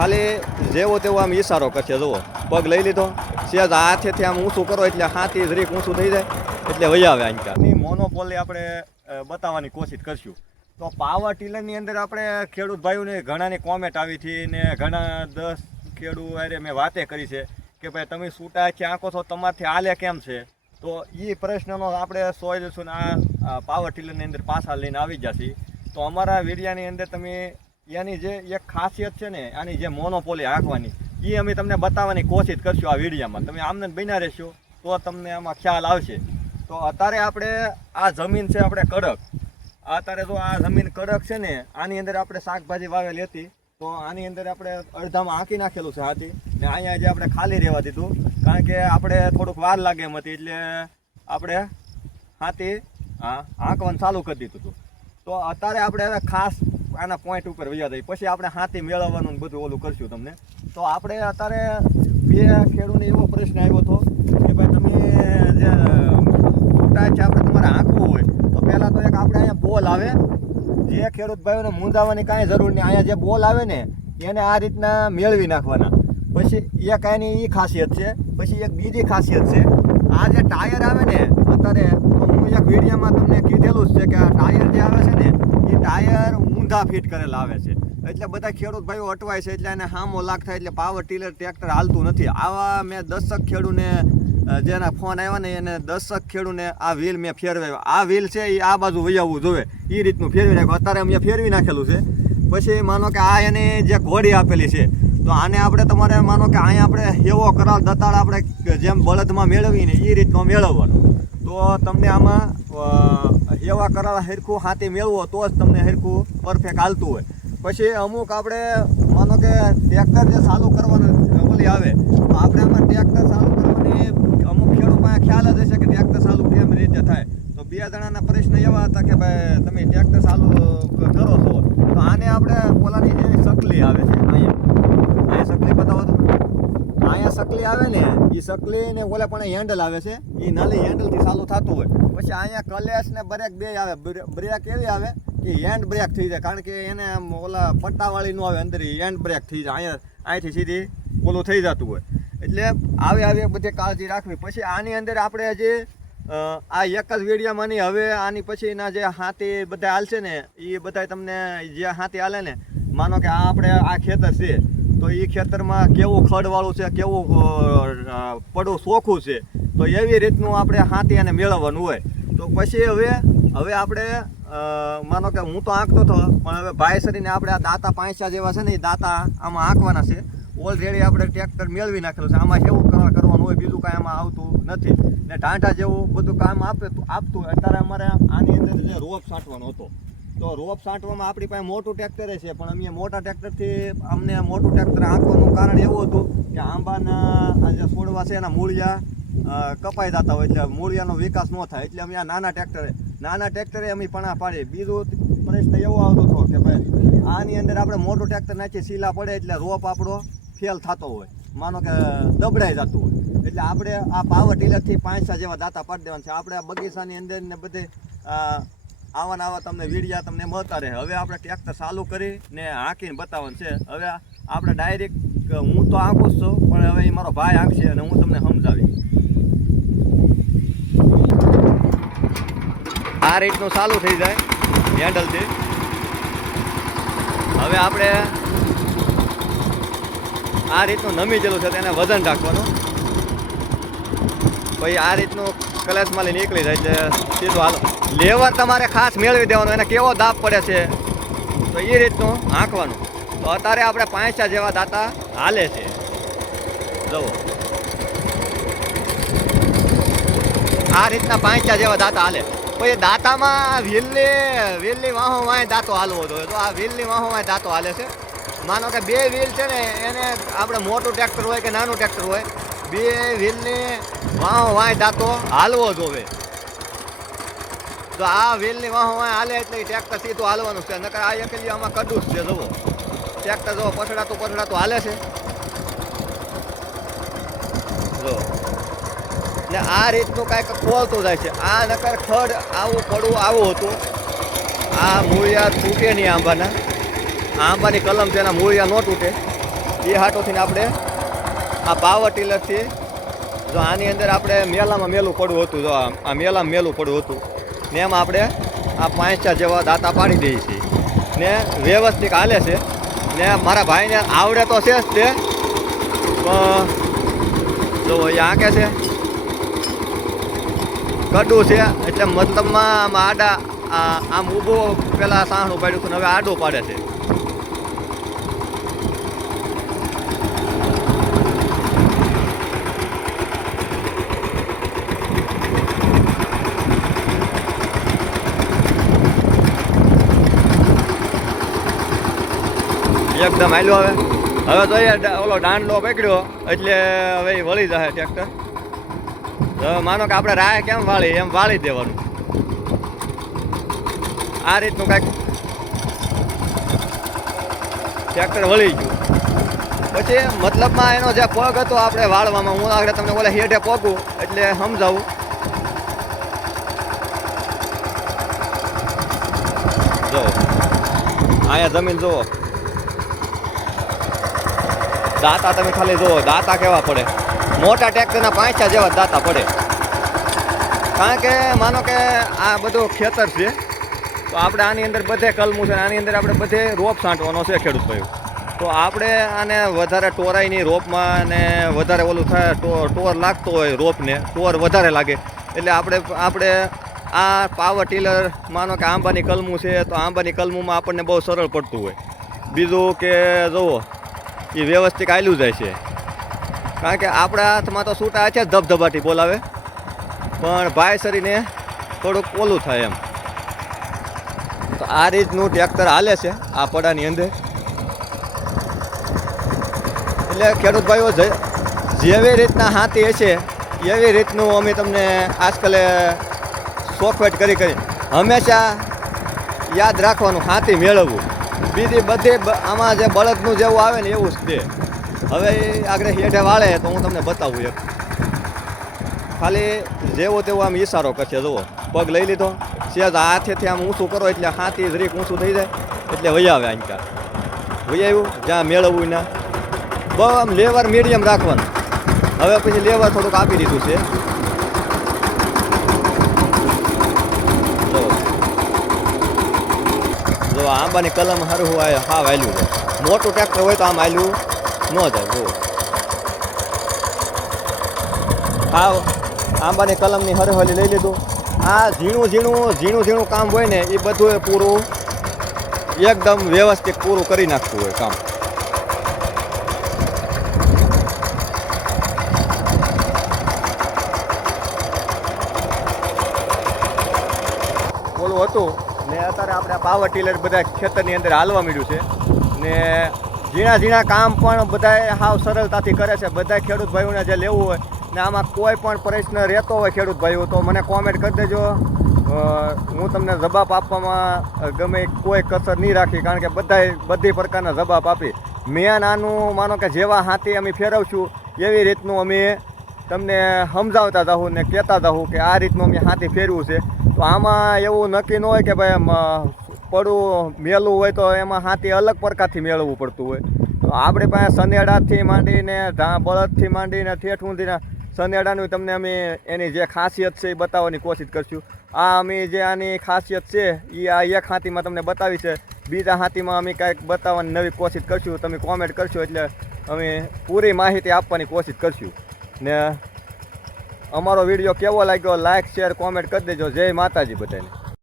ખાલી જેવો તેવો આમ ઈશારો કરશે. જુઓ પગ લઈ લીધો, સેજ હાથેથી આમ ઊંચું કરો એટલે હાથી જરીક ઊંચું થઈ જાય એટલે વહી આવે. આની મોનોપોલી આપણે બતાવવાની કોશિશ કરશું. તો પાવર ટીલરની અંદર આપણે ખેડૂત ભાઈઓને ઘણાની કોમેન્ટ આવી હતી ને ઘણા 10 ખેડૂત અરે મેં વાતે કરી છે કે ભાઈ તમે છૂટાથી આંકો છો, તમારથી હાલે કેમ છે? તો એ પ્રશ્નનો આપણે સોલ્યુશન આ પાવર ટીલરની અંદર પાછા લઈને આવી જશે. તો અમારા વિડીયાની અંદર તમે એની જે એક ખાસિયત છે ને, આની જે મોનોપોલી હાંકવાની, એ અમે તમને બતાવવાની કોશિશ કરશું આ વિડીયામાં. તમે આમને બન્યા રહેશો તો તમને આમાં ખ્યાલ આવશે. તો અત્યારે આપણે આ જમીન છે આપણે કડક, અત્યારે જો આ જમીન કડક છે ને, આની અંદર આપણે શાકભાજી વાવેલી હતી. તો આની અંદર આપણે અડધામાં હાંકી નાખેલું છે હાથી, ને અહીંયા જે આપણે ખાલી રહેવા દીધું કારણ કે આપણે થોડુંક વાર લાગે એમ હતી એટલે આપણે હાથી હાંકવાનું ચાલુ કરી દીધું હતું. તો અત્યારે આપણે હવે ખાસ આના પોઈન્ટ ઉપર વયા જઈએ, પછી આપણે હાથી મેળવવાનું બધું ઓલું કરશું તમને. તો આપણે અત્યારે બે ખેડૂતને એવો પ્રશ્ન આવ્યો હતો કે ભાઈ તમે જે છૂટા છે આપણે તમારે હાંકવું હોય તો પહેલાં તો એક આપણે અહીંયા બોલ આવે, જે ખેડૂત ભાઈઓને મૂંઝાવાની કાંઈ જરૂર નહીં. અહીંયા જે બોલ આવે ને એને આ રીતના મેળવી નાખવાના. પછી એક આની એ ખાસિયત છે. પછી એક બીજી ખાસિયત છે, આ જે ટાયર આવે ને, અત્યારે હું એક વિડીયોમાં તમને કીધેલું જ છે કે આ ટાયર જે આવે છે ને એ ટાયર ઊંધા ફિટ કરેલા આવે છે. એટલે બધા ખેડૂત ભાઈઓ અટવાય છે, એટલે એને હામો લાગ થાય એટલે પાવર ટીલર ટ્રેક્ટર હાલતું નથી. આવા મેં 10 ખેડૂને જેના ફોન આવ્યા ને એને 10 ખેડૂને આ વ્હીલ મેં ફેરવાયો. આ વ્હીલ છે એ આ બાજુ વૈયાવવું જોવે એ રીતનું ફેરવી નાખ્યું. અત્યારે મેં ફેરવી નાખેલું છે. પછી માનો કે આ એની જે ઘોડી આપેલી છે, તો આને આપણે તમારે માનો કે અહીંયા આપણે એવો કરાર દતાળ આપણે જેમ બળદમાં મેળવીને એ રીતનો મેળવવાનો. તો તમને આમાં એવા કરાર હરખું હાથી મેળવો તો જ તમને હરખું પરફેક્ટ હાલતું હોય. પછી અમુક આપણે માનો કે ટ્રેક્ટર જે ચાલુ કરવાનું ઓલી આવે તો આપણે આમાં ટ્રેક્ટર ચાલુ કરવાની અમુક ખેડૂત પાસે ખ્યાલ જ હશે કે ટ્રેક્ટર ચાલુ કેમ રીતે થાય. તો 2 જણાના પ્રશ્ન એવા હતા કે ભાઈ તમે ટ્રેક્ટર ચાલુ કરો છો તો આને આપણે ઓલાની જેવી સકલી આવે છે, અહીંયા સકલી બતાવો તો. અહીંયા સકલી આવે ને એ સકલી ને ઓલા પણ હેન્ડલ આવે છે, એ નાની હેન્ડલથી ચાલુ થતું હોય. પછી અહીંયા કલેશ ને બ્રેક બે આવે. બ્રેક એવી આવે કે હેન્ડ બ્રેક થઈ જાય, કારણ કે એને ઓલા પટ્ટાવાળી ન આવે, અંદર હેન્ડ બ્રેક થઈ જાય. અહીંથી સીધી ઓલું થઈ જતું હોય. એટલે આવી બધી કાળજી રાખવી. પછી આની અંદર આપણે જે આ એક જ વિડીયોમાં નહીં, હવે આની પછીના જે હાથી બધા હાલશે ને એ બધા તમને જે હાથી હાલે ને, માનો કે આ આપણે આ ખેતર છે તો એ ખેતરમાં કેવું ખડવાળું છે, કેવું પડું ચોખ્ખું છે, તો એવી રીતનું આપણે હાથી એને મેળવવાનું હોય. તો પછી હવે આપણે માનો કે હું તો આંકતો હતો, પણ હવે ભાઈ સરીને આપણે આ દાંતા 5 જેવા છે ને એ દાંતા આમાં આંકવાના છે. ઓલરેડી આપણે ટ્રેક્ટર મેળવી નાખેલું છે. આમાં કેવું કરવાનું હોય, બીજું કાંઈ આમાં આવતું નથી. ને ઢાંઢા જેવું બધું કામ આપતું. અત્યારે અમારે આની અંદર જે રોપ છાંટવાનો હતો, તો રોપ છાંટવામાં આપણી પાસે મોટું ટ્રેક્ટર છે, પણ અમે મોટા ટ્રેક્ટરથી અમને મોટું ટ્રેક્ટર આંકવાનું કારણ એવું હતું કે આંબાના જે છોડવા છે એના મૂળિયા કપાઈ જતા હોય એટલે મૂળિયાનો વિકાસ ન થાય. એટલે અમે આ નાના ટ્રેક્ટરે અમે પણા પાડીએ. બીજું પ્રશ્ન એવો આવતો હતો કે ભાઈ આની અંદર આપણે મોટું ટ્રેક્ટર નાખીએ, સીલા પડે એટલે રોપ આપણો ફેલ થતો હોય, માનો કે દબડાઈ જતું હોય. એટલે આપણે આ પાવર ટીલરથી 5 જેવા દાંતા પાડી દેવાના છે. આપણે આ બગીચાની અંદર ને બધે આવા તમને વિડીયા તમને મળતા રહે. હવે આપણે ટ્રેક્ટર ચાલુ કરીને હાંકીને બતાવવાનું છે. હવે આપણે ડાયરેક્ટ હું તો આંકું જ છું, પણ હવે એ મારો ભાઈ આંકશે અને હું તમને સમજાવી. આ રીતનું ચાલુ થઈ જાય હેન્ડલથી. હવે આપણે આ રીતનું નમી ગયેલું છે તેને વજન રાખવાનું. પછી આ રીતનું કલેશમાં નીકળી જાય એટલે સીધું હાલો. લેવર તમારે ખાસ મેળવી દેવાનું, એને કેવો દાબ પડે છે તો એ રીતનું હાંકવાનું. તો અત્યારે આપણે 5 જેવા દાંતા હાલે છે. જુઓ આ રીતના 5 જેવા દાંતા હાલે. પછી દાંતામાં વ્હીલની વાહો વાંય દાંતો હાલવો જોઈએ. તો આ વ્હીલની વાહો વાંય દાંતો હાલે છે. માનો કે 2 વ્હીલ છે ને, એને આપણે મોટું ટ્રેક્ટર હોય કે નાનું ટ્રેક્ટર હોય, 2 વ્હીલની વાહો વાંય દાંતો હાલવો જોઈએ. તો આ વ્હીલની વાહો વાંય હાલે એટલે ટ્રેક્ટર સીધું હાલવાનું છે. નકર આ એકલી આમાં કડું જ છે. જુઓ ટ્રેક્ટર જુઓ પછડાતું હાલે છે. જો ને આ રીતનું કાંઈક ખોલતું જાય છે. આ નકર ખડ આવું પડવું આવું હતું. આ મૂળિયા તૂટે નહીં આંબાના. આંબાની કલમ છે એના મૂળિયા ન તૂટે. એ હાટોથી આપણે આ પાવર ટીલરથી જો આની અંદર આપણે મેલામાં મેલું પડવું હતું, જો આ મેલામાં મેલું પડવું હતું ને એમાં આપણે આ 5 જેવા દાંતા પાડી દઈએ છીએ ને વ્યવસ્થિત હાલે છે ને મારા ભાઈને આવડે તો છે જ તે જો અહીંયા આંકે છે કડું છે એટલે મતલબમાં આમ આડા આમ ઊભો પેલા સાહણું પાડ્યું હતું ને હવે આડું પાડે છે. એકદમ હાલ્યો હવે તો ઓલો દાંડલો પકડ્યો એટલે હવે એ વળી જાય ટ્રેક્ટર. હવે માનો કે આપણે રાહ કેમ વાળી એમ વાળી દેવાનું, આ રીતનું કાંઈક ટ્રેક્ટર વળી ગયું. પછી મતલબમાં એનો જે પગ હતો આપણે વાળવામાં, હું આગળ તમને ઓલા હેઠે પગું એટલે સમજાવું. જો અહીંયા જમીન જુઓ, દાંતા તમે ખાલી જુઓ, દાંતા કેવા પડે, મોટા ટ્રેક્ટરના 5 જેવા દાંતા પડે. કારણ કે માનો કે આ બધું ખેતર છે તો આપણે આની અંદર બધે કલમું છે, આની અંદર આપણે બધે રોપ છાંટવાનો છે ખેડૂત ભાઈઓ. તો આપણે આને વધારે ટોરાઈની રોપમાં ને વધારે ઓલું થાય, ટોર લાગતો હોય રોપને, ટોર વધારે લાગે એટલે આપણે આ પાવર ટીલર માનો કે આંબાની કલમું છે તો આંબાની કલમુમાં આપણને બહુ સરળ પડતું હોય. બીજું કે જુઓ એ વ્યવસ્થિત આયલું જાય છે, કારણ કે આપણા હાથમાં તો છૂટા છે ધબધબાટી બોલાવે, પણ ભાઈ શરીને થોડુંક ઓલું થાય એમ. તો આ રીતનું ટ્રેક્ટર હાલે છે આ પડાની અંદર. એટલે ખેડૂત ભાઈઓ જેવી રીતના હાથી હશે એવી રીતનું અમે તમને આજકાલે સોફ્ટવેર કરી હંમેશા યાદ રાખવાનું, હાથી મેળવવું. બીજી બધે આમાં જે બળદનું જેવું આવે ને એવું જ તે. હવે આગળ હેઠે વાળે તો હું તમને બતાવું એક, ખાલી જેવો તેવો આમ ઈશારો કરશે. જુઓ પગ લઈ લીધો, સેજ હાથેથી આમ ઊંચું કરો એટલે હાથી જરીક ઊંચું થઈ જાય એટલે વહી આવે આંકા, વહી આવ્યું જ્યાં મેળવવું ના. બહુ આમ લેવર મીડિયમ રાખવાનું. હવે પછી લેવર થોડુંક આપી દીધું છે. જો આંબાની કલમ સારું હોય હા વાયલું છે. મોટું ટ્રેક્ટર હોય તો આમ આયલું ન જાય. જુઓ હા આંબાની કલમની હરહલી લઈ લીધું. આ ઝીણું કામ હોય ને એ બધું પૂરું એકદમ વ્યવસ્થિત પૂરું કરી નાખવું હોય કામ. ઓલું હતું ને અત્યારે આપણે પાવર ટીલર બધા ખેતરની અંદર હાલવા મળ્યું છે ને ઝીણા કામ પણ બધા હાવ સરળતાથી કરે છે. બધા ખેડૂત ભાઈઓને જે લેવું હોય ને આમાં કોઈ પણ પ્રશ્ન રહેતો હોય ખેડૂત ભાઈઓ તો મને કોમેન્ટ કરી દેજો. હું તમને જવાબ આપવામાં ગમે કોઈ કસર નહીં રાખી, કારણ કે બધી પ્રકારના જવાબ આપી. મેં આનું માનો કે જેવા હાથી અમે ફેરવશું એવી રીતનું અમે તમને સમજાવતા જાઉં ને કહેતા જાઉં કે આ રીતનું અમે હાથી ફેરવું છે. તો આમાં એવું નક્કી ન હોય કે ભાઈ પડવું મેલું હોય તો એમાં હાથી અલગ પ્રકારથી મેળવવું પડતું હોય. તો આપણી પાસે સનેડાથી માંડીને બળદથી માંડીને ઠેઠ ઊંધીના સનેડાનું તમને અમે એની જે ખાસિયત છે એ બતાવવાની કોશિશ કરશું. આ અમે જે આની ખાસિયત છે એ આ એક હાથીમાં તમને બતાવી છે, બીજા હાથીમાં અમે કાંઈક બતાવવાની નવી કોશિશ કરશું. તમે કોમેન્ટ કરશો એટલે અમે પૂરી માહિતી આપવાની કોશિશ કરશું. ને અમારો વિડીયો કેવો લાગ્યો લાઈક શેર કોમેન્ટ કરી દેજો. જય માતાજી બધાને.